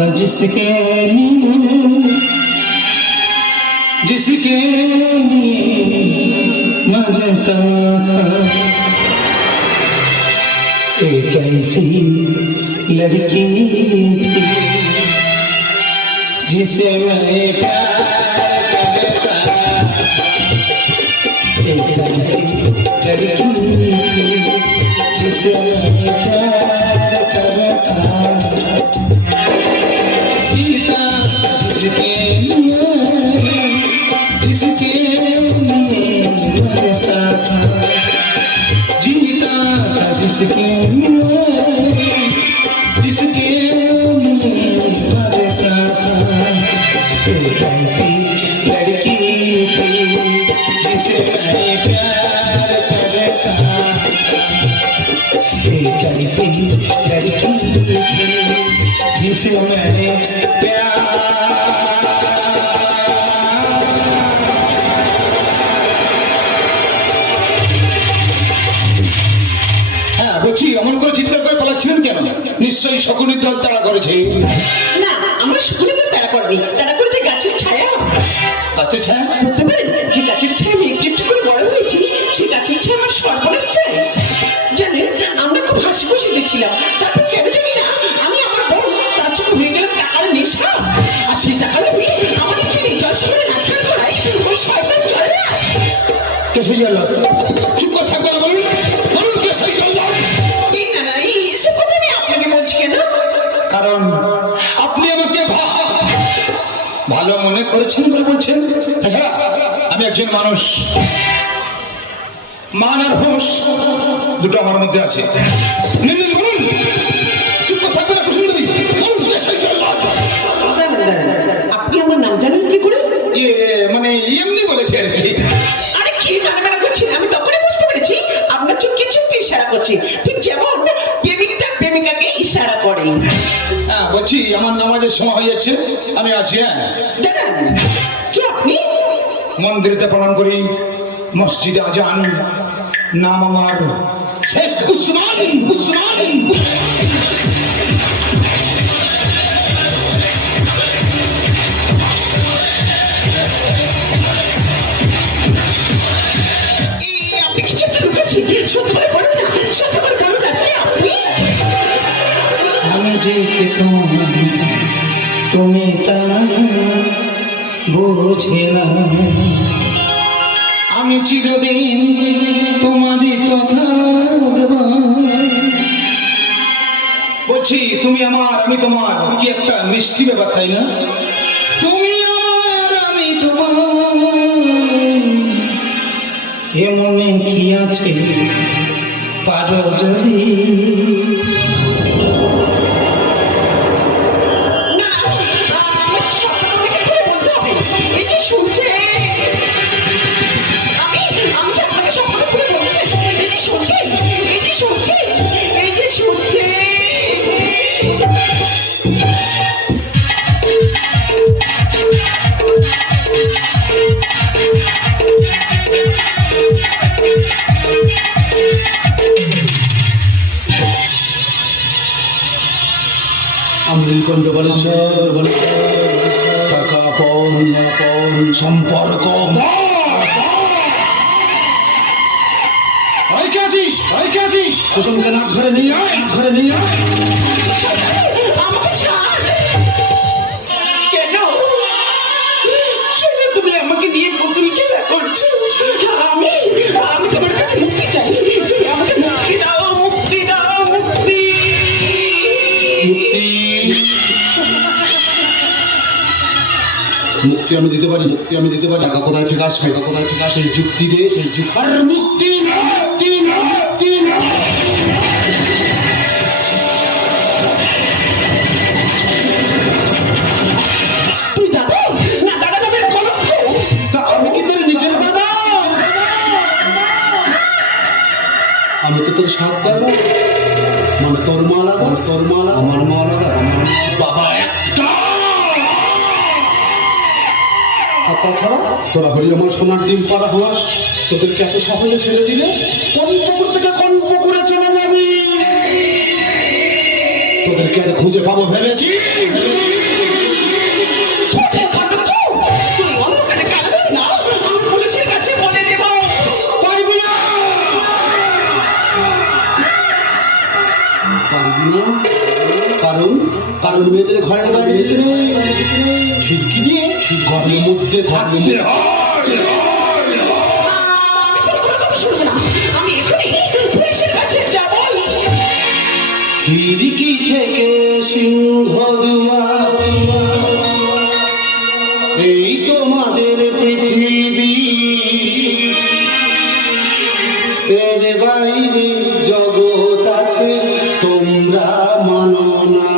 था जिसके लिए मरता था। एक ऐसी लड़की थी जिसे मैं प्यार करता। एक ऐसी लड़की थी जिसे मैं प्यार करता। जीता जिसके लिए मरता था। जीता जिसके लिए मरता था। एक ऐसी लड़की थी जिसे मैं प्यार करता। एक ऐसी लड़की थी जिसे मैंने प्यार। বলছি অমন করে চিৎকার করে পালাচ্ছিলেন কেন? নিশ্চয়ই শকুনির দল তাড়া করেছে। না, আমরা শকুনির দল তাড়া করিনি, তাড়া করেছে গাছের ছায়া। গাছের ছায়া? বলতে পারেন যে গাছের ছায়া আমি একটু একটু করে বড় হয়েছি, সেই গাছের ছায়া আমার সর্বনাশ চাই। জানেন, আমরা খুব হাসি খুশি দিচ্ছিলাম, তারপর কেন জানি না আমি আমার বোন তার জন্য হয়ে গেলাম টাকার নেশা। আর সেই টাকা লোভী আমাদেরকে রেজাল্ট শহরে নাচার করাই ওই শয়তান চলে যায়। কে সেই জল্লাদ? চুপ করে থাকবে না, বলুন বলুন কে সেই জল্লাদ? না না, এসব কথা আমি আপনাকে বলছি কেন? কারণ আপনি আমাকে ভালো মনে করেছেন বলে বলছেন। তাছাড়া আমি একজন মানুষ, মান আর হোশ দুটো আমার মধ্যে আছে। নিন বলুন, চুপ করে থাকবে না কুসুম দেবী, বলুন কে সেই জল্লাদ? আপনি আমার নাম জানেন কি করে? মানে এমনি বলেছে আর কি। আরে কি মানে করছেন? আমি তখনই বুঝতে পেরেছি আপনার চোখ কিছু ইশারা করছে, ঠিক যেমন প্রেমিক তার প্রেমিকাকে ইশারা করে। হ্যাঁ বলছি, আমার নামাজের সময় হয়ে যাচ্ছে, আমি আছি। হ্যাঁ দাঁড়ান, কি আপনি? মন্দিরেতে প্রণাম করি, মসজিদে আজান, নাম আমার শেখ উসমান। আপনি কিছু লুকাচ্ছেন, সত্য করে বলুন না, সত্য করে বলুন না, কে আপনি? আমি যে কে তুমি তা বুঝে না। আমি চিরদিন তোমারই তো থাকব। বলছি তুমি আমার আমি তোমার, কি একটা মিষ্টি ব্যাপার, তাই না? তুমি আমার আমি তোমার, এমনে কি আছে পারো যদি? আমলিকণ্ড বলেশ্বর টাকা পণ সম্পর্ক। কুসুমকে নাচ ঘরে নিয়ে আয়, ঘরে নিয়ে আয়। আমাকে ছাড়। কেন তুমি আমাকে নিয়ে পুতুল খেলা করছো? আমি তোমার কাছে মুক্তি চাই, তুমি আমাকে মুক্তি দাও, মুক্তি দাও, মুক্তি। মুক্তি আমি দিতে পারি, টাকা কোথায় থেকে আসবে, সেই যুক্তি দে, সেই যুক্তি। আর মুক্তি তুই দাদা না, দাদা নামের কলঙ্ক। তা আমি কি তোর নিজের দাদা? আমি তো তোর সাত দাদা, মানে তোর মা আলাদা, আমার মা আলাদা, আমার বাবা একটা। আর তাছাড়া তোরা হলি আমার সোনার ডিম পাড়া হাঁস, তোদেরকে এত সহজে ছেড়ে দিলে কোন পুকুর থেকে কোন পুকুরে চলে যাবি? তোদেরকে আর খুঁজে পাবো ভেবেছি? কারণ মেয়েদের ঘরে বাইরে যেতে নেই, খিড়কি দিয়ে ঘরের মধ্যে থাকতে হয়। আমি তোর কোনো কথা শুনবো না, আমি এখনই পুলিশের কাছে যাবই। খিড়কি থেকে সিংহ দুয়ার, এই তোমাদের পৃথিবী, এর বাইরে জগৎ আছে তোমরা মানো না,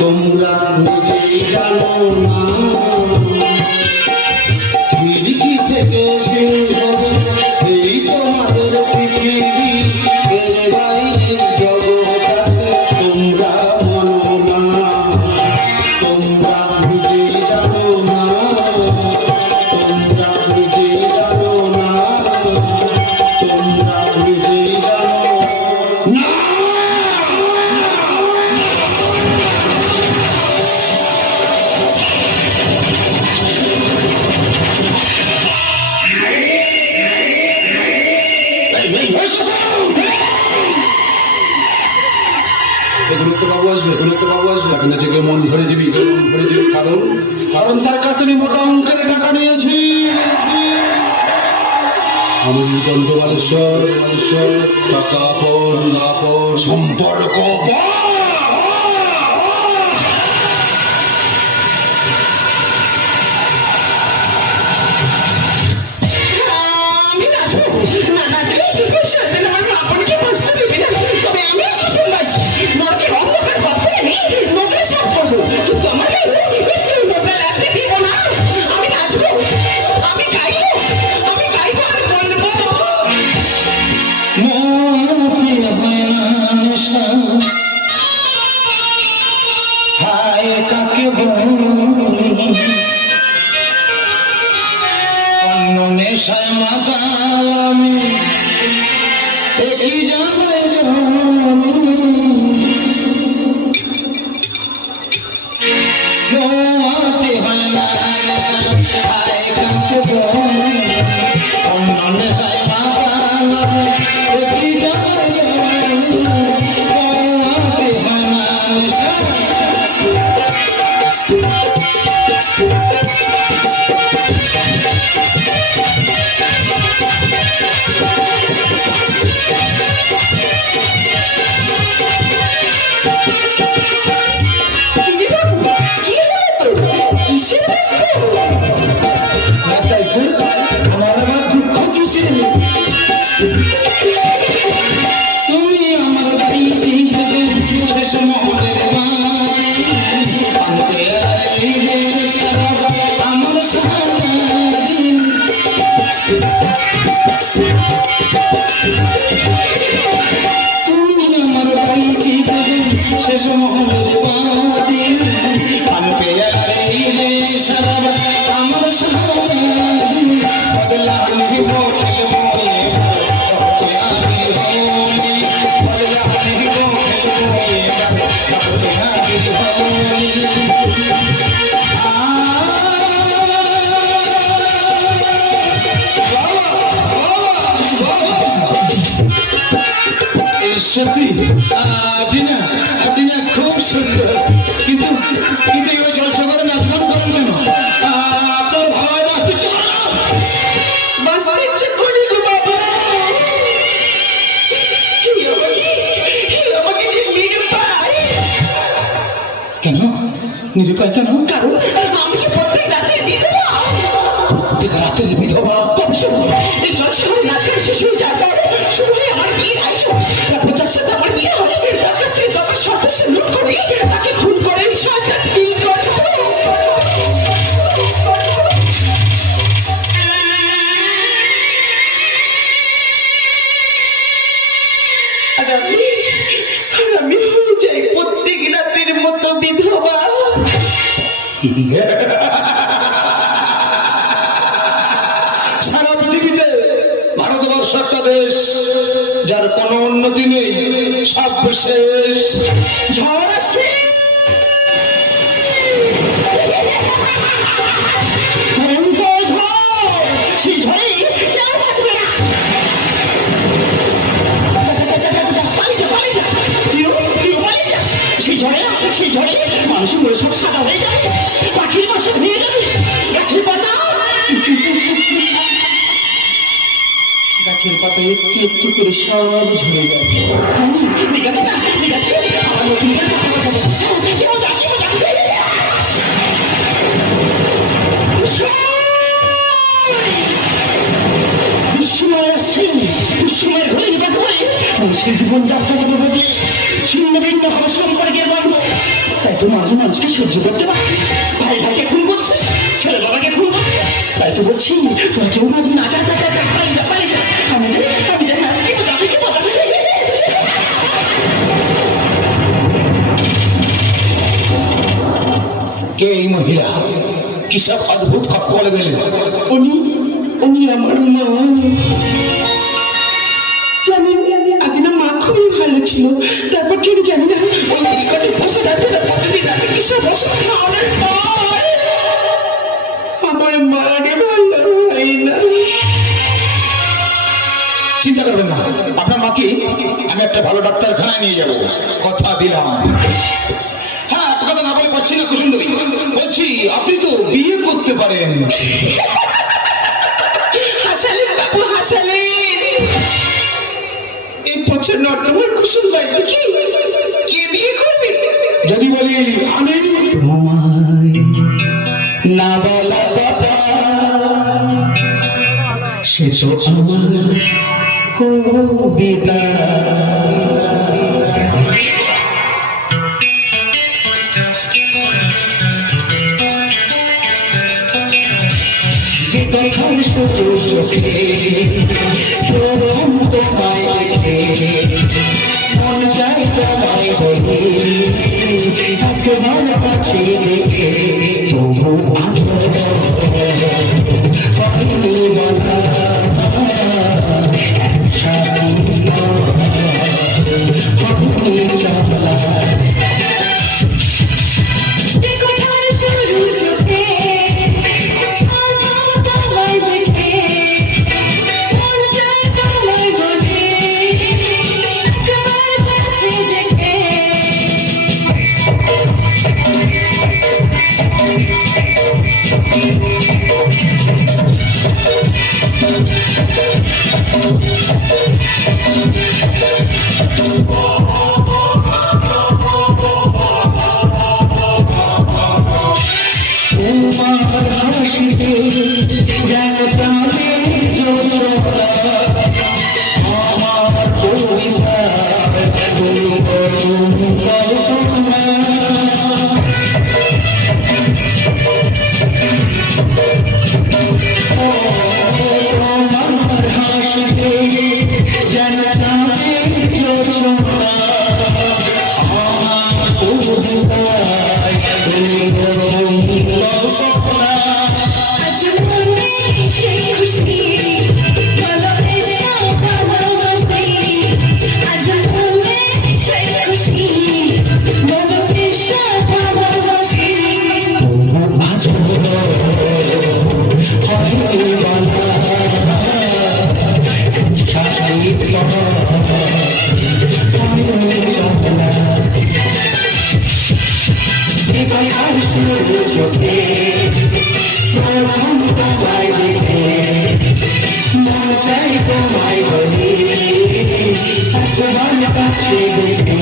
তোমরা নিজেই জানো না। খিড়কি থেকে সিংহ এই তোমাদের পৃথিবী, এর বাইরে জগৎ আছে তোমরা মানো না, তোমরা নিজেই জানো না, তোমরা নিজেই জানো না, তোমরা নিজেই জানো না। এখন একটা বাবু আসবে, এখন একটা বাবু আসবে, এখন থেকে মন ভরে দিবি, মন ভরে দিবি, কারণ কারণ তার কাছ থেকে মোটা অঙ্কের টাকা নিয়েছি। আমি নীলকণ্ঠ বালেশ্বর, বালেশ্বর, টাকা আপন আপন সম্পর্ক আমি নাচবো না, নাচলে সেদিন আমার মা বোনকে বাঁচতে দেবে না। তবে আমি আগে শুনবাইছি নরকের অন্ধকার পথ থেকে নেই নোংরা সাফ করবো, কিন্তু আমাকে মৃত্যুর নোংরা লাগতে দিব না। আমি নাচবো, আমি গাইবো, আমি গাইবো আর বলবো। মতে হয় না নেশা, হায় কাকে বলি, অন্য নেশায় মাতাল আমি, একই জানে জানি। মতে হয় না নেশা, হায় কাকে বলি, অন্য নেশায় মাতাল আমি, একই জানে জানি। মতে হয় না নেশা। দিদি বাবু, কি হলো তোর? কিসের দুঃখ? না তাই তো, আমার আবার দুঃখ কিসের? তুমি আমার বাড়িতে শেষ মহলের বাড়ি, আনতে আইলে সারা আমার সারাদিন। তুমি আমার বাড়িতে শেষ মহলের বাড়ি, আনতে আইলে সারা আমার সারাদিন। বদলা নিব খেলবো এবার, সবচে আমি হলি, বদলা নিব খেলবো এবার, সবচে আমি হলি। সত্যি আপনি না খুব সুন্দর, কিন্তু কিন্তু এবার জলসা করে নাচগান করেন কেন? আপনার ভাবায় বাঁচতে ইচ্ছে করে না? বাঁচতে ইচ্ছে করি গো বাবা। আমাকে যে নিরুপায়, কেন নিরুপায় কেন? কারণ আমি যে প্রত্যেক রাতে বিধবা। প্রত্যেক রাতের বিধবা? তবে শোনো, এই জলসাঘরে নাচ গান শেষ হয়ে যাওয়ার পর শুরু হয় আমার বিয়ের আয়োজন। তারপর যার সাথে আমার বিয়ে হয় তার কাছ থেকে যত সর্বস্ব লুট করে তাকে খুন করে বিষয়টা ডিল করে। আর আমি হয়ে যাই প্রত্যেক রাতের মতো বিধবা। সারা পৃথিবীতে ভারতবর্ষ একটা দেশ যার কোনো উন্নতি নেই, সব শেষ। ঝড় আসে, ভয়ঙ্কর ঝড়, সেই ঝড়ে কেউ বাঁচবে না। যা, যা, যা, যা, যা, যা, পালিয়ে যা, পালিয়ে যা, প্রিয়, প্রিয়, পালিয়ে যা। একটু একটু করে সব ঝরে যাবে। ঠিক আছে না, ঠিক আছে, আমার নতুন করে কথা বলবো। কি মজা, কি মজা। দুঃসময় আসছে, দুঃসময়ের ঘরে নিপাত করে মানুষের জীবনযাত্রা যাবে বদলে ছিন্ন ভিন্ন হবে সম্পর্কের গল্প। তাই তো মাঝে মানুষকে সহ্য করতে পারছি, ভাই ভাইকে খুন করছে, ছেলে বাবাকে খুন করছে। তাই তো বলছি তোরা কেউ মাঝে না, যা যা যা যা, পালিয়ে যা, পালিয়ে যা। আমি যাই না, কি মজা, কি মজা। কে এই মহিলা? কি সব অদ্ভুত কথা বলে গেলেন? উনি উনি আমার মা। জানেন, আগে না মা খুবই ভালো ছিল, তারপর কেন জানি না ওই রেকর্ডে বসে রাখতে না, প্রতিদিন রাতে কি সব বসে খাওয়ানোর পর আমার মারে ভালো হয় না। চিন্তা করবেন না, আপনার মাকে আমি একটা ভালো ডাক্তারখানায় নিয়ে যাব, কথা দিলাম। হ্যাঁ, একটা কথা না বলে পাচ্ছি না কুসুন্দরী, বলছি আপনি তো বিয়ে করতে পারেন। হাসালেন বাবু, হাসালেন। এই বছর নর্দমার কুসুম বাড়িতে কি কে বিয়ে করবে? যদি বলি আমি তোমায় না বলা কথা, সে তো আমার কবিতা। যে কথা শুধু চোখে প্রথম তোমায় দেখে মন চাই তোমায় বলে, তোমার কাছে দেখে তবু আজ পাইনি বলা চলা। তোমার হাসিতে যেন প্রাণে জোড়া, আমার কবিতা কল্পনা। তোমার হাসিতে যেন প্রাণে জোড়া, আমার কবিতা চোখে প্রথম তোমায় দেখে মন চাই তোমায় বলি, তোমার কাছে দেখে।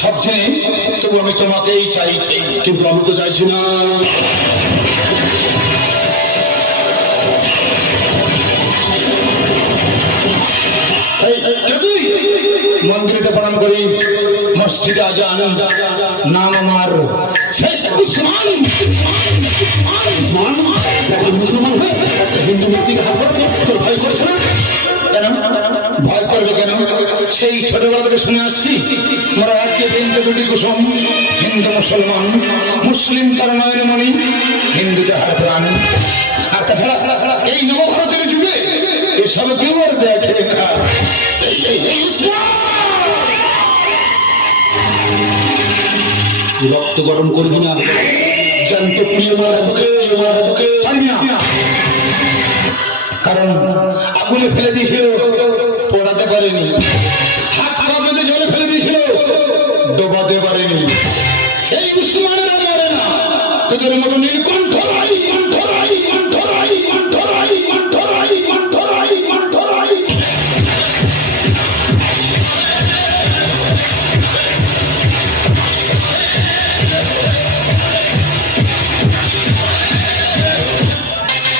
সব জেনে তবু আমি তোমাকেই চাইছি, কিন্তু আমি তো চাইছি না। মন্দিরেতে প্রণাম করি, মসজিদে আজান, নাম আমার শেখ উসমান। উসমান, একটা মুসলমান হয়ে একটা হিন্দু মূর্তিকে হাত ধরতে তোর ভয় করছে না? কেন ভয় করবে কেন? সেই ছোটবেলা থেকে শুনে আসছি, মোরা একে বিন্দু দুটি কুসুম, হিন্দু মুসলমান, মুসলিম তার নয়ন মণি, হিন্দু যাহার প্রাণ। আর তাছাড়া এই নবভারতের যুগে এসব কেউ আর দেখে না। এই উসমান! রক্ত গরম করবি না, জ্যান্ত পুড়িয়ে মারা তোকে, মারা তোকে। পারবি না। কারণ আগুনে ফেলে দিয়েছিল, পোড়াতে পারেনি। হাত পা বেঁধে জলে ফেলে দিয়েছিল, ডোবাতে পারেনি। এই উসমানেরা মরে না, তোদের মতো নীলকণ্ঠ রাই, কণ্ঠ রাই, কণ্ঠ রাই, কণ্ঠ রাই, কণ্ঠ রাই, কণ্ঠ রাই, কণ্ঠ রাই।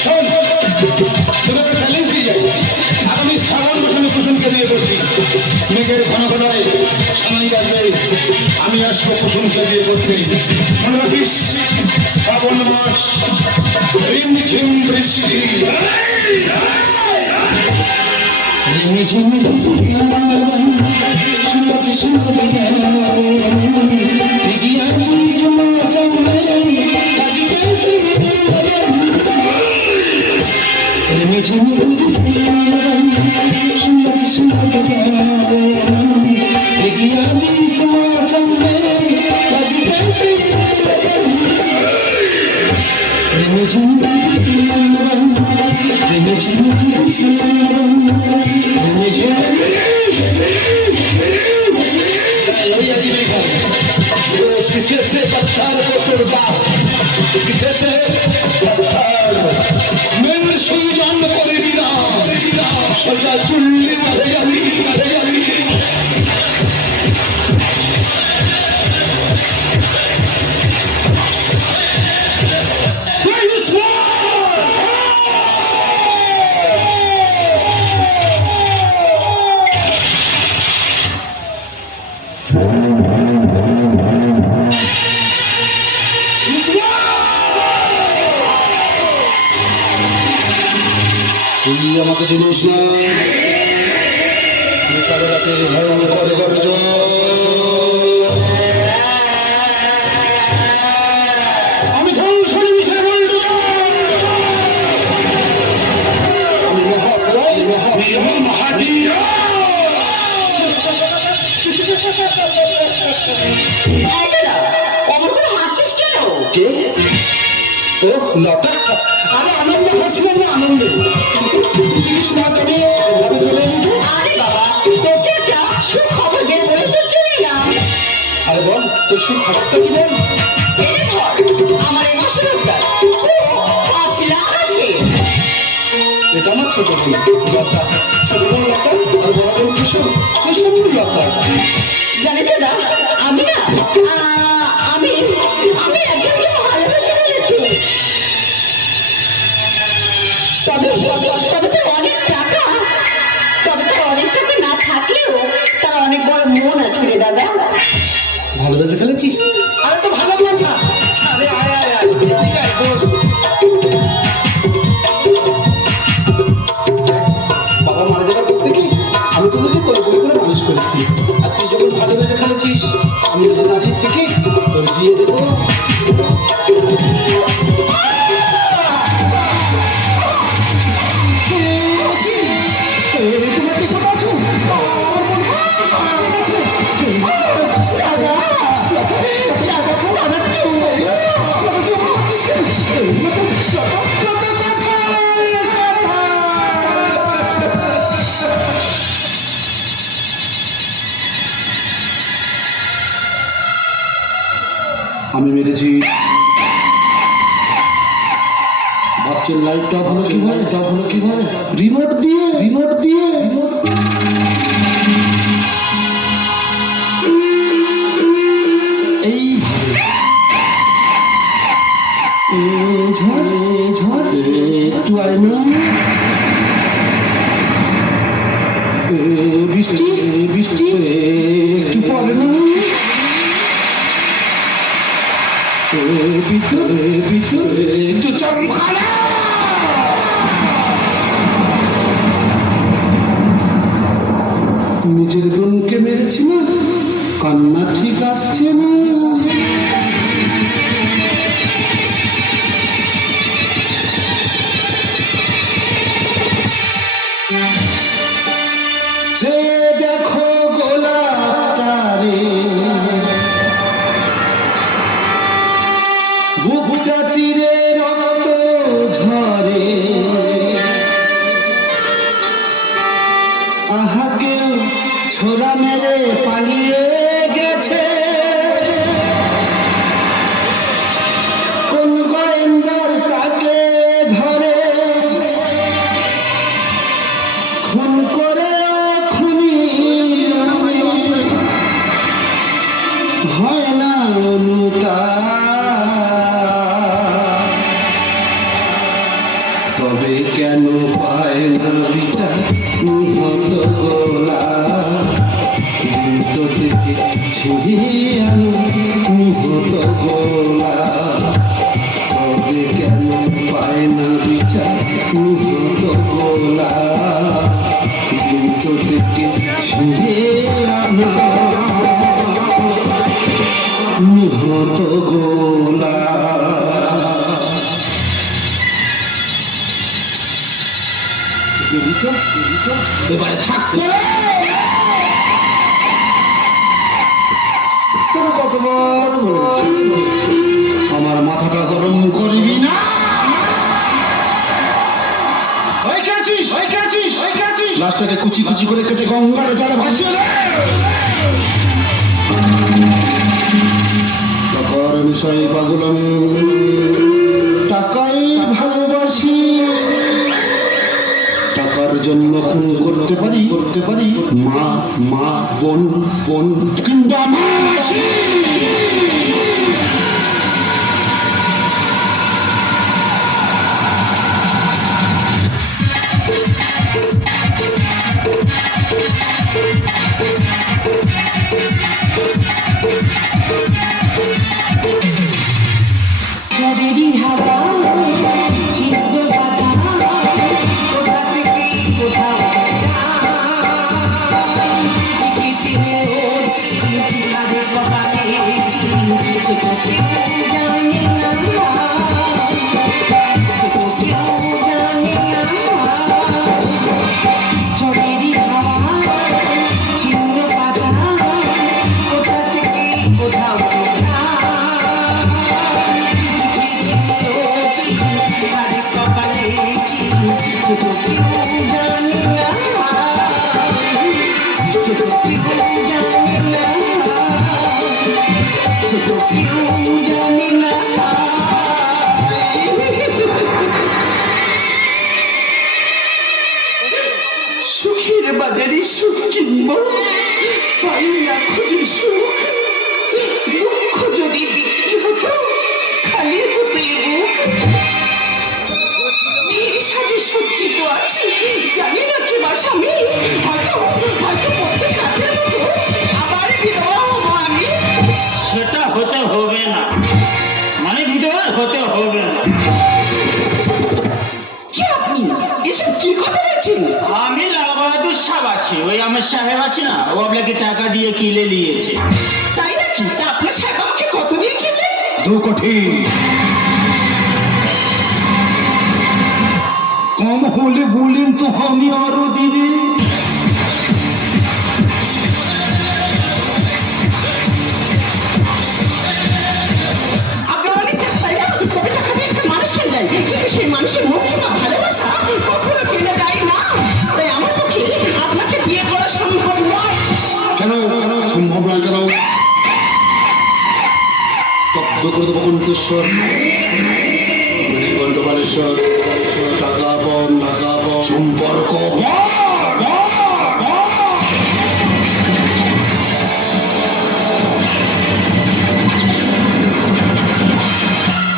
শোন, তোদেরকে চ্যালেঞ্জ দিয়ে যাই, আগামী শ্রাবণ মাসে আমি কুসুমকে বিয়ে করছি। মেঘের ঘন ঘনায় সময় বাজবে, আমি আসবো কুসুমকে বিয়ে করতে। মনে রাখিস, শ্রাবণ মাস, রিমঝিম বৃষ্টি। রিমঝিম शीशे से पत्थर को तोड़ता, शीशे से पत्थर मेरे सुजान करेगी ना, सोचा चुल्ली मरे जाबी, मरे जाबी। তুই আমাকে চিনিস না, তুই কারো রাতে ভয়ঙ্কর গর্জন। আমি ধ্বংসের বিষয় বলব, আমি মহাবীর। অমর করে হাসিস কেন? কে? ও লতা। আরে আনন্দ হাসিলাম না, আনন্দ। কিছু না জানি এভাবে চলে এসেছে। আরে বাবা, তোকে একটা সুখবর দেব বলে তো চলে এলাম। আরে বল, তোর সেই খবরটা কি বল? এই ধর, আমার এই মাসের রোজগার পুরো 5 লাখ আছে। এটা আমার ছোট বোন লতা। ছোট বোন লতা আর বড় বোন কিশোর, কিশোর লতা। জানিস দাদা, আমি না আমি আমি একজনকে ভালোবেসে ফেলেছি। তবে তবে তার অনেক টাকা, তবে তার অনেক টাকা না থাকলেও তার অনেক বড় মন আছে রে দাদা। ভালোবেসে ফেলেছিস? আরে তো ভালো কথা। আরে আয় আয় আয়, ঠিক আছে বস। বাবা মারা যাবার পর থেকে আমি তোদেরকে করে মানুষ করেছি, আর তুই যখন ভালোবেসে ফেলেছিস, আমি দাঁড়িয়ে থেকে তোর বিয়ে দেবো। আমি মেরেছি। ভাবছেন লাইটটা হলো কিভাবে? রিমোট দিয়ে, রিমোট দিয়ে। একটু আইনা, বৃষ্টি বৃষ্টি একটু পড়ে না, বিদ্যুৎ বিদ্যুৎ একটু চমকানা। নিজের বোনকে মেরেছি না, কান্না ঠিক আসছে না। যে দেখো গোলাপটা রে, বুকটা চিরে রক্ত ঝরে, এবারে থাকতে তবে কতবার বলেছি আমার মাথাটা গরম করবি না। লাশটাকে কুচি কুচি করে কেটে গঙ্গার জলে ভাসিয়ে দে। টাকার নেশায় পাগল আমি, টাকাই ভালোবাসি। টাকার জন্য খুন করতে পারি মা বোন কিংবা মাসি। ঝড়েরই হাওয়া ছিন্ন বাধা কোথা থেকে কোথাও কিসিনে হচ্ছি কারো সকালে সে তো কেউ জানে না, সে তো কেউ জানে না। ঝড়েরই হাওয়া ছিন্ন বাধা কোথা থেকে কোথাও সকালে ছোট কেউ জানে না, ছোট কেউ জানে না, ছোট কেউ জানে না। সুখের বাজারে সুখ কিনব, পাই না খুঁজে সুখ। দুঃখ যদি বিক্রি হতো খালি হতো এ বুক। সাজে সজ্জিত আছে, জানি না কি বা স্বামী, হয়তো পথে কাঠের মতো আবার বিধবা হবো আমি। সেটা হতে হবে না, মানে বিধবা হতে হবে না। কি আপনি এসব কি কথা বলছেন? আমি লাল বাহাদুর সাহেব আছি, ওই আমার সাহেব আছে না, ও আপনাকে টাকা দিয়ে কিনে নিয়েছে। তাই নাকি? তা আপনার সাহেব আমাকে কত দিয়ে কিনলেন? 2 কোটি। কম হলে বলেন তো আমি আরো দিবে। আপনার অনেক চেষ্টায় না, তবে টাকা দিয়ে একটা মানুষ কেনা যায়, কিন্তু সেই মানুষের মুখ কিংবা ভালোবাসা কখনো কেনা যায় না। তাই আমার পক্ষে আপনাকে বিয়ে করা সম্ভব নয়। কেন সম্ভব নয়? কেন স্তব্ধ করে দেবো কণ্ঠেশ্বর, কণ্ঠবালেশ্বর। টাকা পণ সম্পর্ক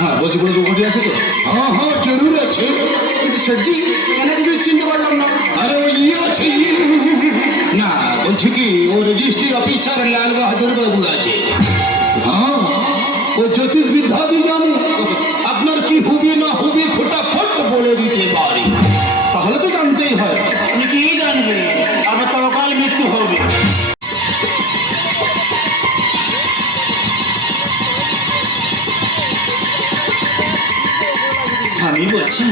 হ্যাঁ বলছি, কোনো 2 কোটি আছে তো? হ্যাঁ জরুর আছে। কিন্তু সেটজি কেন কিছু চিনতে পারলাম না। আরে ওই আছে না, বলছি কি ও রেজিস্ট্রি অফিসার লাল বাহাদুর বাবু আছে। হ্যাঁ ও জ্যোতিষ বিদ্যা भी জানে, আপনার কি হবে না হবে ফটাফট বলে দিতে পারে। তাহলে তো জানতেই হয়। আপনি কি জানবেন আপনার তরকাল মৃত্যু হবে? আমি বলছি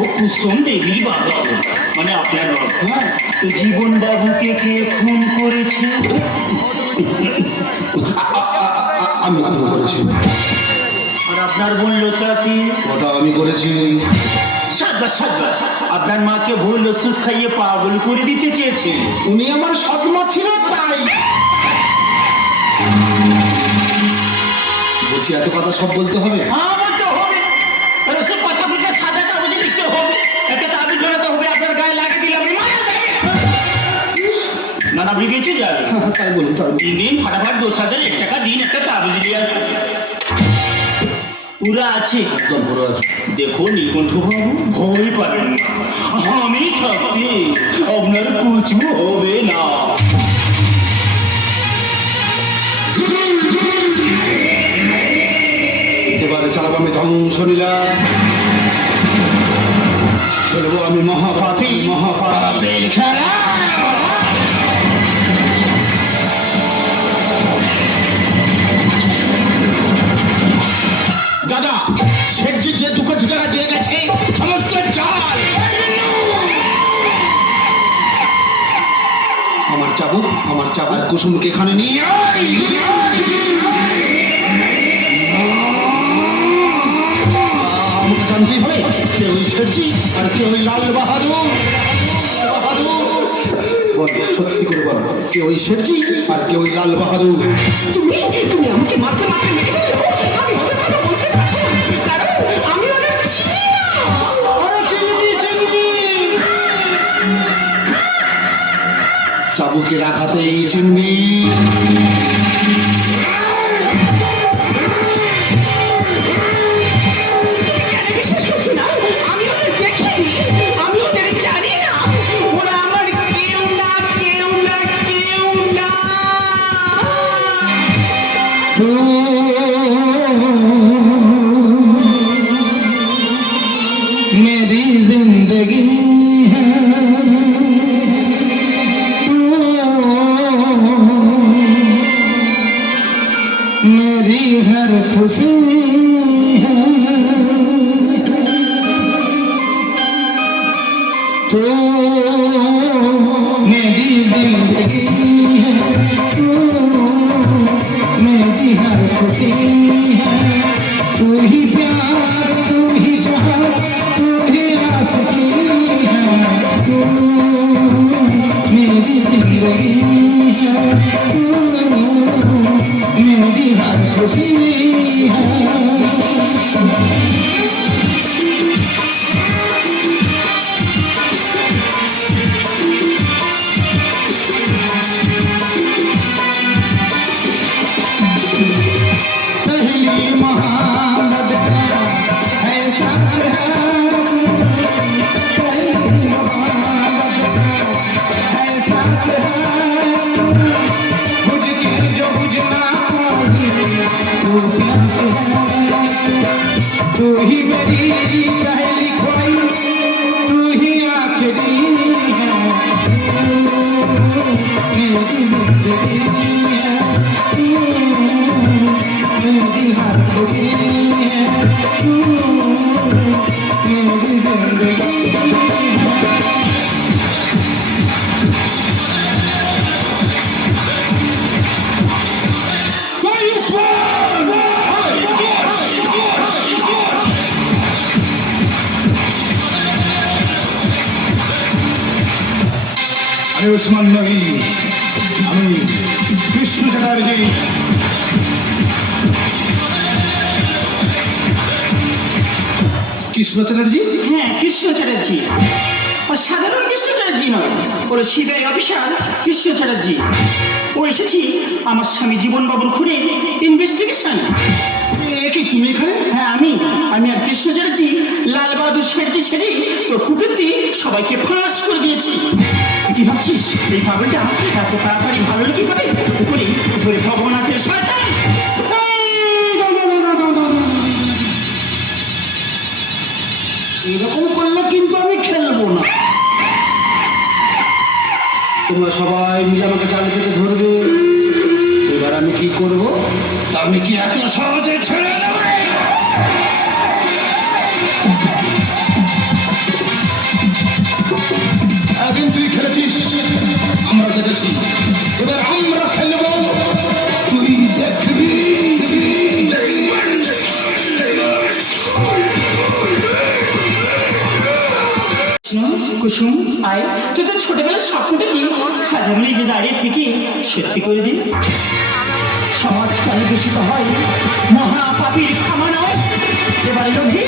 ও কুসুম দেবীর বাবা, মানে আপনার বাবা। তো জীবন বাবুকে কে খুন করেছে? আমি খুন করেছি। আর আপনার বললো তাকে? ওটা আমি করেছি। সাতবার আপনার মাকে ভুল ওষুধ খাইয়ে পাগল করে দিতে চেয়েছে। উনি আমার সৎমা ছিল তাই। বলছি এত কথা সব বলতে হবে? হ্যাঁ বলতে হবে, আর ওসব কথাগুলো সাদা কাগজে লিখতে হবে, একটা তাবিজ বানাতে হবে, আপনার গায়ে লাগিয়ে দিলে আপনি মারা যাবেন। না না আপনি বেঁচে যাবেন। তাই বলুন, তাই বলুন। দিন ফাটাফাট 10,001 টাকা দিন, একটা তাবিজ নিয়ে আসুন। পুরা আছে, একদম পুরো আছে। দেখো নীলকণ্ঠ বাবু, ভয় পাবেন না, আমি থাকতে আপনার কিছু হবে না। এবারে চালাবো আমি ধ্বংসলীলা, খেলবো আমি মহাপাপের খেলা। দাদা শেঠজি যে 2 কোটি টাকা দিয়ে গেছে সমস্ত চাল বাবু আমার চাবার কুসুমকে এখানে নিয়ে আয়। আমাকে জানতেই হবে কে ওই শেরজি আর কে ওই লাল বাহাদুর। বল, সত্যি করে বল, কে ওই শেরজি আর কে ওই লাল বাহাদুর? তুমি তুমি আমাকে মারতে মারতে মেরে ফেললে। আমি ওদের কথা বলতে পারবো না, কারণ আমি ওদের চিনি না। আরে চিনবি চিনবি, চাবুকের আঘাতেই চিনবি। কেন বিশ্বাস করছো না? আমি ওদের দেখিনি, আমি ওদের জানি না। ওরা আমার কেউ না, কেউ না, কেউ না। मेरी जिंदगी है तू, मेरी हर खुशी है तू, मेरी जिंदगी है तू, मेरी हर खुशी है। तू ही प्यार, तू ही जहां, तू ही आशिकी है। तू मेरी जिंदगी है तू, मेरी हर खुशी है। पहली मोहब्बत का ऐसा है, पहली मोहब्बत का ऐसा है, बुझ के जो बुझना तू प्यास है। तू ही मेरी पहली ख्वाहिश, तू ही आखिरी है। मेरी जिंदगी है तू, मेरी हर खुशी है तू, मेरी जिंदगी है। আমি উসমান নবী, আমি কৃষ্ণ চ্যাটার্জি। কৃষ্ণ চ্যাটার্জি? হ্যাঁ, কৃষ্ণ চ্যাটার্জি। আর সাধারণ কৃষ্ণ চ্যাটার্জি নয়, ওর সিবিআই অফিসার কৃষ্ণ চ্যাটার্জি। ও এসেছি আমার স্বামী জীবনবাবুর খুনের ইনভেস্টিগেশন। কি তুমি এখানে? হ্যাঁ, আমি আর কৃষ্ণ চ্যাটার্জি লাল বাহাদুর শেরজি সেজে তোর কুকুর দিয়ে সবাইকে ফাঁস করে দিয়েছি। কি ভাবছিস এই পাগলটা এত তাড়াতাড়ি ভালো কি হবে? উপরে উপরে ভগবান আছে, শয়তান। এরকম করলে কিন্তু আমি খেলবো না। তোমরা সবাই মিলে আমাকে চালে থেকে ধরবে। এবার আমি কি করব? তা আমি কি এত সহজে ছেড়ে দেব? একদিন তুই খেলেছিস, আমরা দেখেছি, এবার আমরা খেলবো, তুই দেখবি। কুসুম আয়, তুই তো ছোটবেলার স্বপ্নটা কি খাজামলি যে দাঁড়িয়ে থেকে সত্যি করে দিন। সমাজ কালে দূষিত হয় মহাপাপীর ক্ষমা নয়, এবার লোভী